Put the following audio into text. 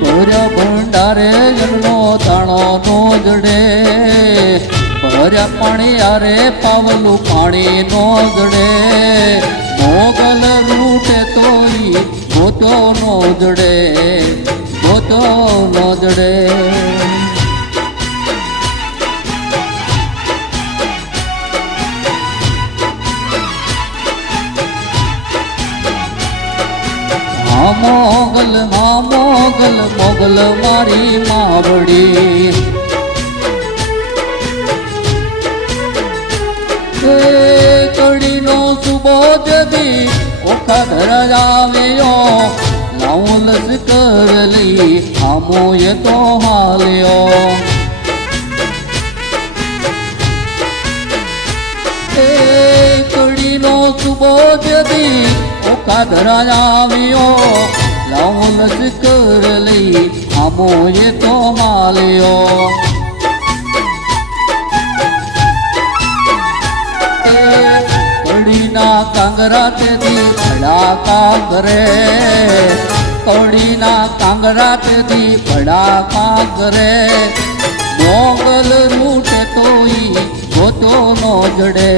ભર્યા ભંડારે જમનો તાણો નો જડે. ભર્યા પાણી આરે પાવલું પાણી નો જડે. મોગલ લૂટે તોઈ ગોતો નો જડે. ગોતો નો જડે. મોગલ મોગલ મારી માવડી. કડીનો સુબોધ દી ઓખા ઘર આવ્યો લાઉલ કરલી આમોએ તો હાલ્યો. કડીનો સુબોધ દી ઓખા ઘર આવ્યો લાઉલ કરલી આમોએ તો માલ્યો. કડીના કાંગરા તેથી ભડા કાંગરે કડીના કાંગરા તેથી ભડા કાંગરે મોગલ રૂટે તોઈ ગોતો નો જડે.